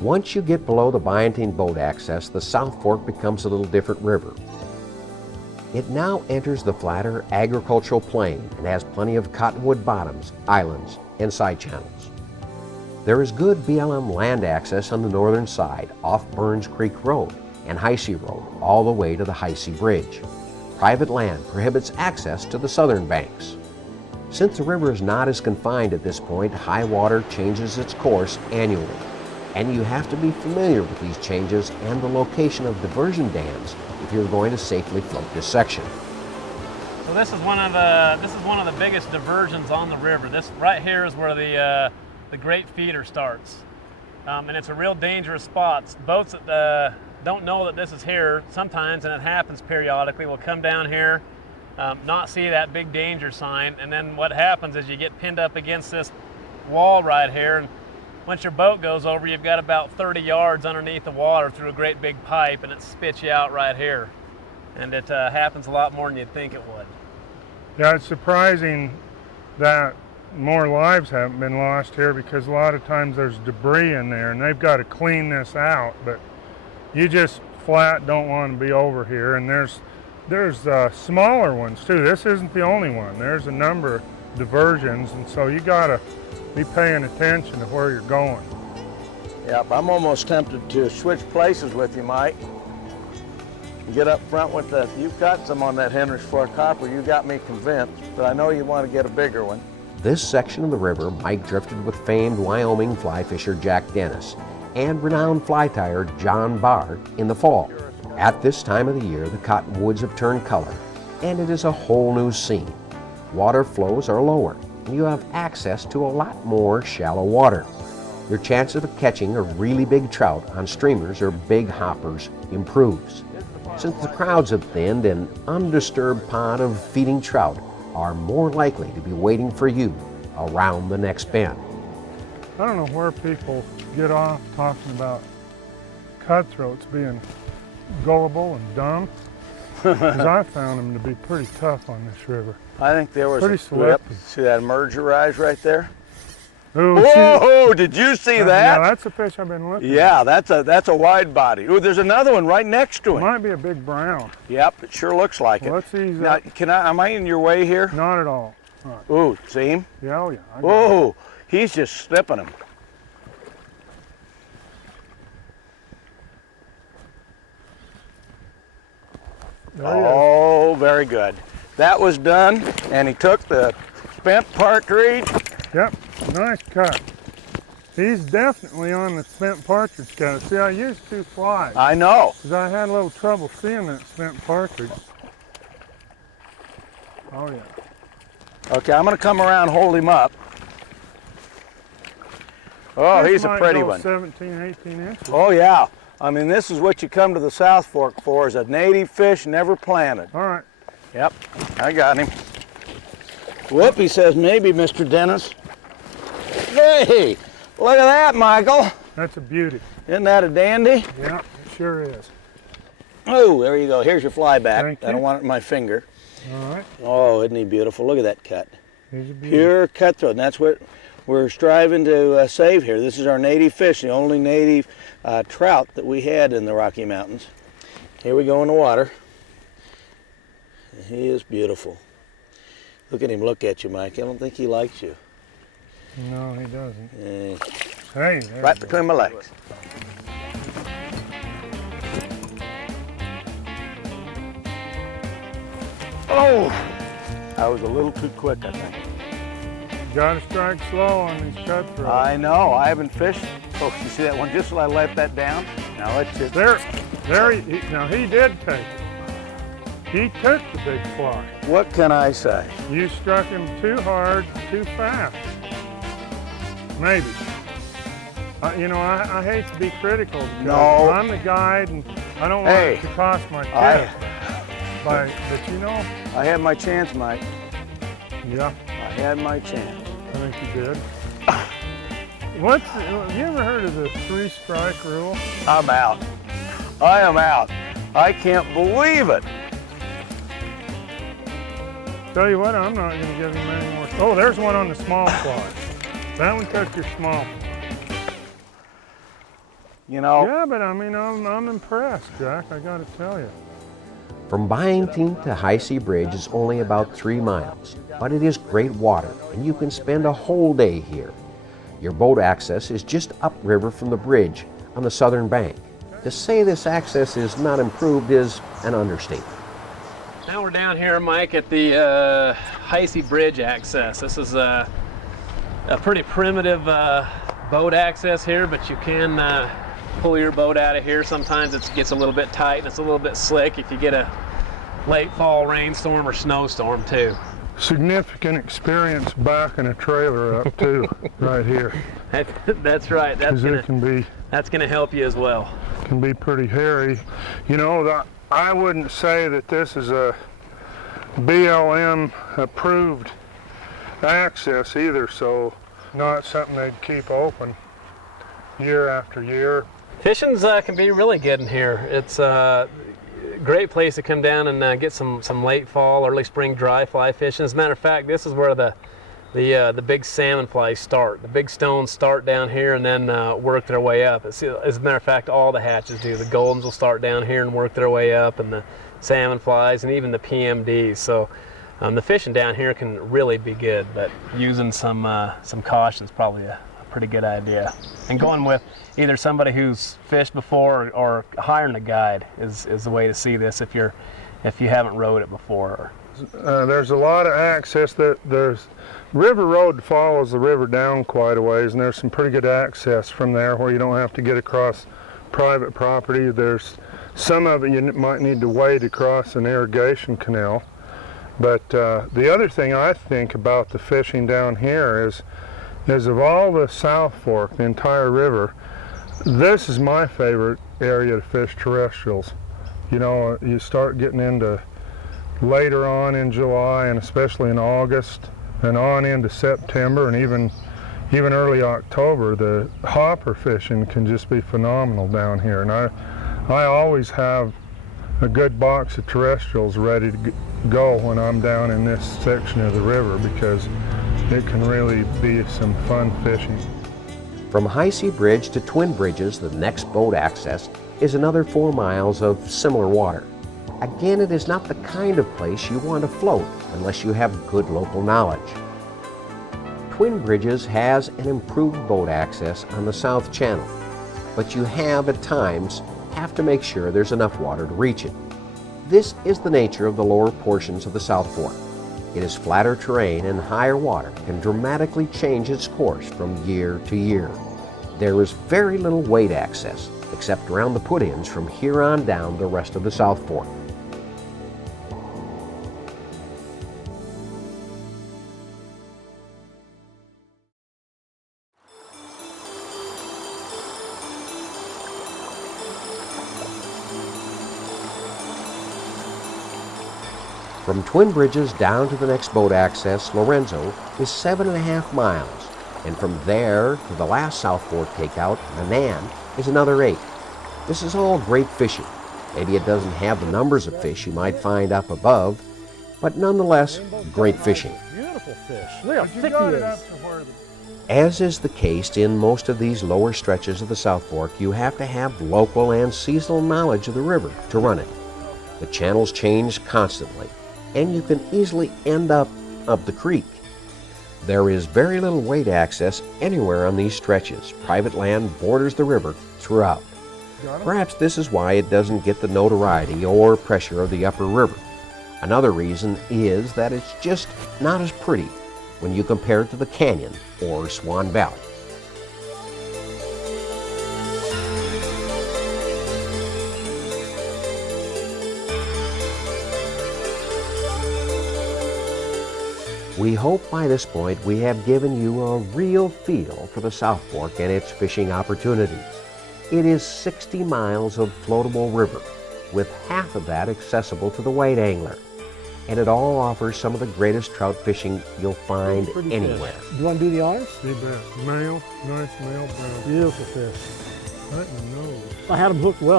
Once you get below the Byantine boat access, the South Fork becomes a little different river. It now enters the flatter agricultural plain and has plenty of cottonwood bottoms, islands, and side channels. There is good BLM land access on the northern side off Burns Creek Road and Heisey Road all the way to the Heisey Bridge. Private land prohibits access to the southern banks. Since the river is not as confined at this point, high water changes its course annually, and you have to be familiar with these changes and the location of diversion dams if you're going to safely float this section. So this is one of the biggest diversions on the river. This right here is where the great feeder starts, and it's a real dangerous spot. Boats that don't know that this is here sometimes, and it happens periodically, will come down here, not see that big danger sign, and then what happens is you get pinned up against this wall right here, and once your boat goes over, you've got about 30 yards underneath the water through a great big pipe, and it spits you out right here. And it happens a lot more than you'd think it would. Yeah, it's surprising that more lives haven't been lost here, because a lot of times there's debris in there and they've got to clean this out, but you just flat don't want to be over here. And there's smaller ones too. This isn't the only one. There's a number of diversions, and so you got to be paying attention to where you're going. Yep, I'm almost tempted to switch places with you, Mike. Get up front with the, you've got some on that Henry's Fork hopper, you got me convinced, but I know you want to get a bigger one. This section of the river Mike drifted with famed Wyoming fly fisher Jack Dennis and renowned fly tyer John Barr in the fall. At this time of the year, the cottonwoods have turned color, and it is a whole new scene. Water flows are lower, and you have access to a lot more shallow water. Your chances of catching a really big trout on streamers or big hoppers improves. Since the crowds have thinned, an undisturbed pond of feeding trout are more likely to be waiting for you around the next bend. I don't know where people get off talking about cutthroats being gullible and dumb, because I found them to be pretty tough on this river. I think there was pretty a flip. See that emerger rise right there? Ooh, whoa, did you see that? Yeah, that's a fish I've been looking at. Yeah, that's a wide body. Ooh, there's another one right next to It it. might be a big brown. Yep, it sure looks like Well, it. let's ease Now, up. am I in your way here? Not at all. All right. Ooh, see him? Yeah, oh yeah. I got it. Oh, he's just snipping him. There he is. Oh, very good. That was done, and he took the spent partridge. Yep, nice cut. He's definitely on the spent partridge cut. See, I used 2 flies, I know. because I had a little trouble seeing that spent partridge. Oh yeah. Okay, I'm gonna come around and hold him up. Oh, This he's a might pretty go one. 17, 18 inches. Oh yeah. I mean, this is what you come to the South Fork for, is a native fish never planted. All right. Yep, I got him. Whoop, he says maybe, Mr. Dennis. Hey, look at that, Michael. That's a beauty. Isn't that a dandy? Yeah, it sure is. Oh, there you go. Here's your fly back. Thank I don't you. want it in my finger. All right. Oh, isn't he beautiful? Look at that cut. Here's a beauty. Pure cutthroat, and that's what we're striving to save here. This is our native fish, the only native trout that we had in the Rocky Mountains. Here we go in the water. He is beautiful. Look at him look at you, Mike. I don't think he likes you. No, he doesn't. Eh, Hey, there right you go. between my legs. Oh, I was a little too quick, I think. You gotta strike slow on these cutthroats. I know, I haven't fished. Oh, you see that one? Just so I let that down. Now let's just. There, now he did take it. He took the big fly. What can I say? You struck him too hard, too fast. Maybe. You know, I hate to be critical. Because No. I'm the guide, and I don't want Hey, it to cost my I- tip. But you know, I had my chance, Mike. yeah, I had my chance. I think you did. Have you ever heard of the 3-strike rule? I'm out. I am out. I can't believe it. Tell you what, I'm not going to give him any more. Oh, there's one on the small fly. That one took your small. you know. Yeah, but I mean, I'm impressed, Jack, I gotta tell you. From Byington to High C Bridge is only about 3 miles, but it is great water, and you can spend a whole day here. Your boat access is just upriver from the bridge on the southern bank. To say this access is not improved is an understatement. Now we're down here, Mike, at the High C Bridge access. This is a pretty primitive boat access here, but you can pull your boat out of here. Sometimes it gets a little bit tight and it's a little bit slick if you get a late fall rainstorm or snowstorm too. Significant experience backing a trailer up too, right here. That's right. That's gonna help you as well. Can be pretty hairy. You know, I wouldn't say that this is a BLM approved access either, so not something they'd keep open year after year. Fishing's can be really good in here. It's a great place to come down and get some late fall, early spring dry fly fishing. As a matter of fact, this is where the big salmon flies start. The big stones start down here and then work their way up. As a matter of fact, all the hatches do. The goldens will start down here and work their way up, and the salmon flies, and even the PMDs. So the fishing down here can really be good, but using some caution is probably a pretty good idea. And going with either somebody who's fished before or hiring a guide is the way to see this if you haven't rode it before. There's a lot of access. There's River Road follows the river down quite a ways, and there's some pretty good access from there where you don't have to get across private property. There's some of it you might need to wade across an irrigation canal. But the other thing I think about the fishing down here is of all the South Fork, the entire river, this is my favorite area to fish terrestrials. You know, you start getting into later on in July and especially in August and on into September and even early October, the hopper fishing can just be phenomenal down here. And I always have a good box of terrestrials ready to go when I'm down in this section of the river because it can really be some fun fishing. From High C Bridge to Twin Bridges, the next boat access is another 4 miles of similar water. Again, it is not the kind of place you want to float unless you have good local knowledge. Twin Bridges has an improved boat access on the South Channel, but you have at times to make sure there's enough water to reach it. This is the nature of the lower portions of the South Fork. It is flatter terrain and higher water can dramatically change its course from year to year. There is very little wade access except around the put-ins from here on down the rest of the South Fork. From Twin Bridges down to the next boat access, Lorenzo, is 7.5 miles, and from there to the last South Fork takeout, Manan, is another 8. This is all great fishing. Maybe it doesn't have the numbers of fish you might find up above, but nonetheless, great fishing. Beautiful fish. Look how thick he is. As is the case in most of these lower stretches of the South Fork, you have to have local and seasonal knowledge of the river to run it. The channels change constantly, and you can easily end up the creek. There is very little wade access anywhere on these stretches. Private land borders the river throughout. Perhaps this is why it doesn't get the notoriety or pressure of the upper river. Another reason is that it's just not as pretty when you compare it to the Canyon or Swan Valley. We hope by this point we have given you a real feel for the South Fork and its fishing opportunities. It is 60 miles of floatable river, with half of that accessible to the white angler. And it all offers some of the greatest trout fishing you'll find anywhere. Do you want to do the honors? You bet. Male, nice male brown. Beautiful fish. Right in the nose. I had them hooked well.